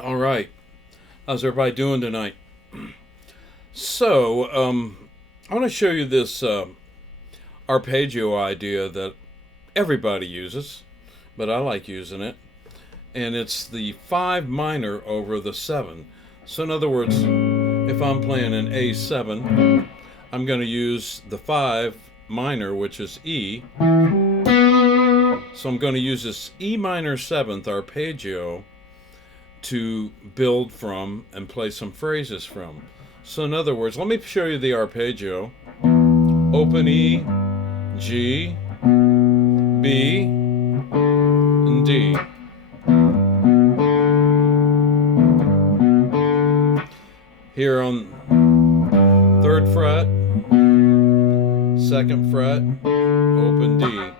All right. How's everybody doing tonight? So, I want to show you this arpeggio idea that everybody uses, but I like using it. And it's the 5 minor over the 7. So, in other words, if I'm playing an A7, I'm going to use the 5 minor, which is E. So, I'm going to use this E minor 7th arpeggio to build from and play some phrases from. So in other words, let me show you the arpeggio. Open E, G, B, and D. Here on 3rd fret, 2nd fret, open D.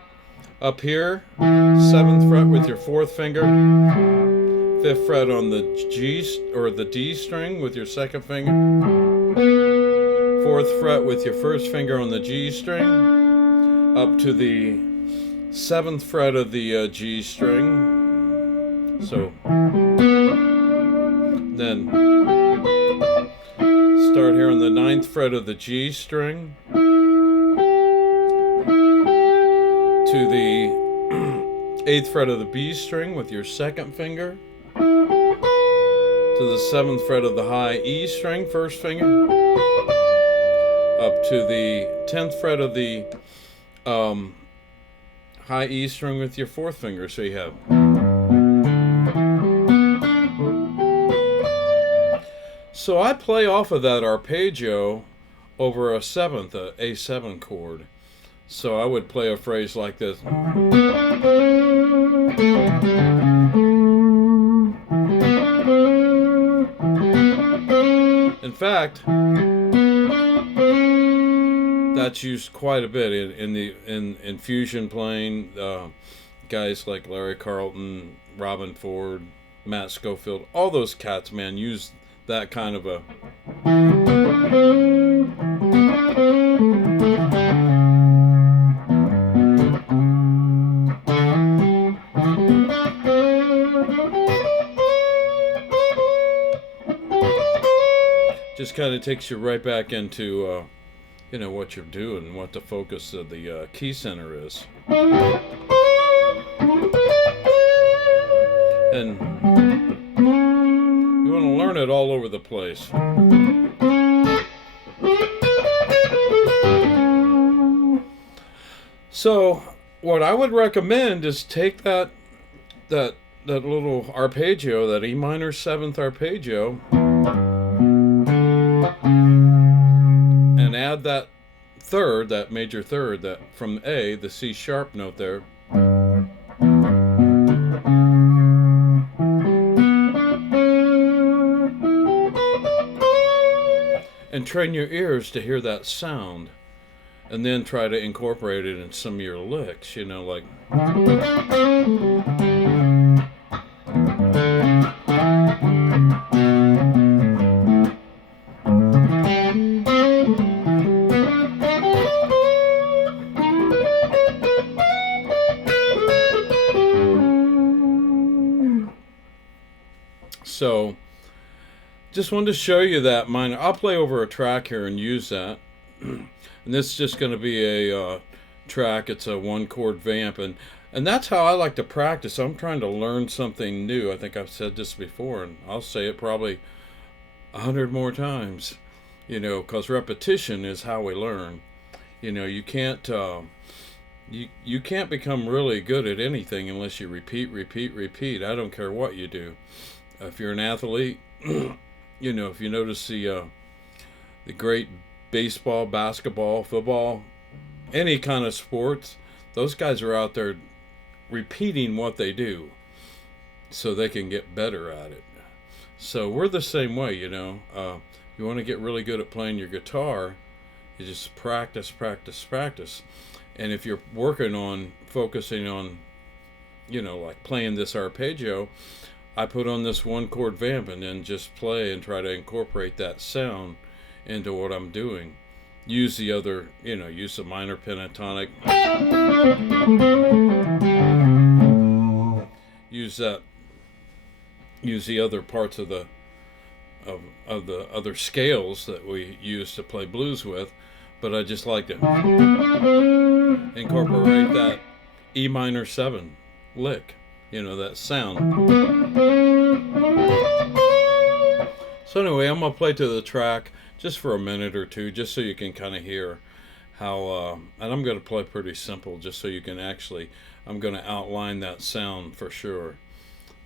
Up here, 7th fret with your 4th finger, 5th fret on the G or the D string with your 2nd finger, 4th fret with your 1st finger on the G string, up to the 7th fret of the G string. So then start here on the 9th fret of the G string to the 8th fret of the B string with your 2nd finger, to the 7th fret of the high E string, 1st finger, up to the 10th fret of the high E string with your 4th finger. So you have. So I play off of that arpeggio over a 7th, a A7 chord. So I would play a phrase like this. In fact, that's used quite a bit in fusion playing. Guys like Larry Carlton, Robin Ford, Matt Schofield, all those cats, man, use that kind of a. Just kind of takes you right back into, what you're doing, what the focus of the key center is. And you want to learn it all over the place. So, what I would recommend is take that little arpeggio, that E minor 7th arpeggio, and add that third, that major third, that from A, the C sharp note there, and train your ears to hear that sound, and then try to incorporate it in some of your licks, like. So, just wanted to show you that minor. I'll play over a track here and use that. And this is just going to be a track. It's a 1-chord vamp. And that's how I like to practice. I'm trying to learn something new. I think I've said this before, and I'll say it probably 100 more times. Because repetition is how we learn. You can't you can't become really good at anything unless you repeat. I don't care what you do. If you're an athlete, if you notice the great baseball, basketball, football, any kind of sports, those guys are out there repeating what they do so they can get better at it. So we're the same way, you want to get really good at playing your guitar, you just practice. And if you're working on focusing on, like playing this arpeggio, I put on this 1-chord vamp and then just play and try to incorporate that sound into what I'm doing. Use the other, use the minor pentatonic. Use that use the other parts of the of the other scales that we use to play blues with, but I just like to incorporate that E minor 7 lick, you know, that sound. So anyway, I'm gonna play to the track just for a minute or two, just so you can kind of hear how. And I'm gonna play pretty simple, just so you can actually. I'm gonna outline that sound for sure.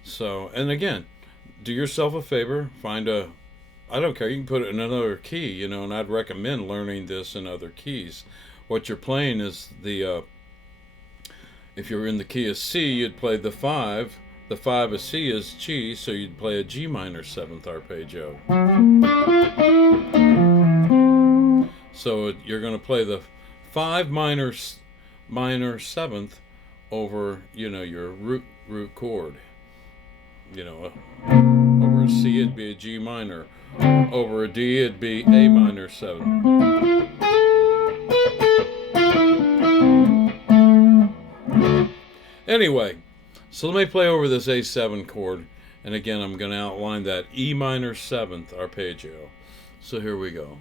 So, and again, do yourself a favor, find a. I don't care. You can put it in another key, you know, and I'd recommend learning this in other keys. What you're playing is the. If you're in the key of C, you'd play the 5. The 5 of C is G, so you'd play a G minor 7th arpeggio. So you're going to play the 5 minor 7th over, you know, your root chord. You know, over a C it'd be a G minor. Over a D it'd be A minor 7. Anyway, so let me play over this A7 chord, and again I'm going to outline that E minor 7th arpeggio. So here we go.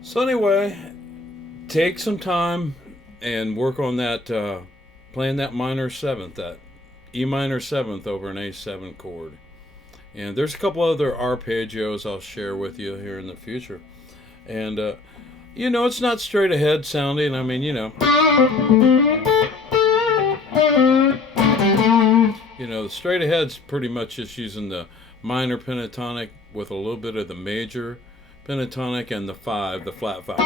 So anyway, take some time and work on that, playing that minor 7th, that E minor 7th over an A7 chord. And there's a couple other arpeggios I'll share with you here in the future. And, you know, it's not straight ahead sounding. I mean, you know, the straight ahead's pretty much just using the minor pentatonic with a little bit of the major pentatonic and the 5, the flat 5.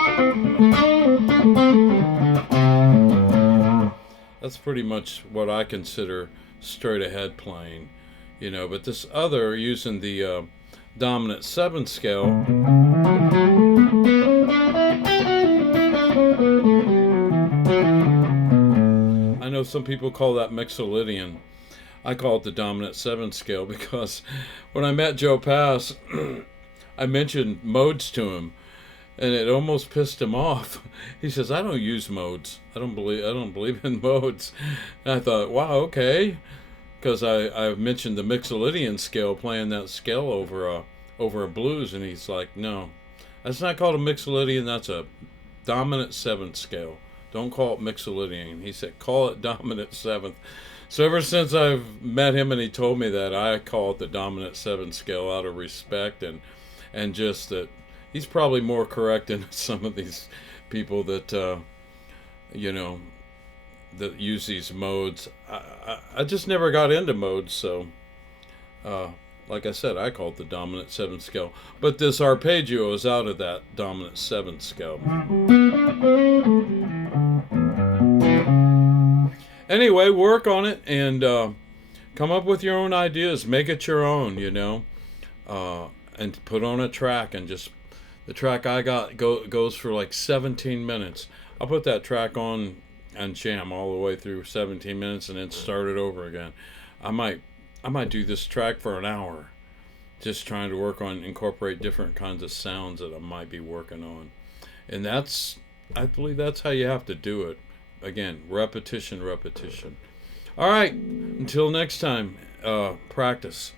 That's pretty much what I consider straight ahead playing, you know. But this other, using the dominant 7th scale, I know some people call that Mixolydian. I call it the dominant 7th scale because when I met Joe Pass, I mentioned modes to him, and it almost pissed him off. He says, "I don't use modes. I don't believe in modes." And I thought, wow, okay, because I mentioned the Mixolydian scale, playing that scale over a blues, and he's like, "No, that's not called a Mixolydian. That's a dominant 7th scale. Don't call it Mixolydian." He said, "Call it dominant 7th." So ever since I've met him and he told me that, I call it the dominant 7th scale out of respect, and just that he's probably more correct than some of these people that that use these modes. I just never got into modes, so like I said, I call it the dominant 7th scale. But this arpeggio is out of that dominant 7th scale. Anyway, work on it and come up with your own ideas. Make it your own, and put on a track, and just the track I got goes for like 17 minutes. I'll put that track on and jam all the way through 17 minutes and then start it over again. I might do this track for an hour, just trying to incorporate different kinds of sounds that I might be working on. And I believe that's how you have to do it. Again, repetition, repetition. All right, until next time, practice.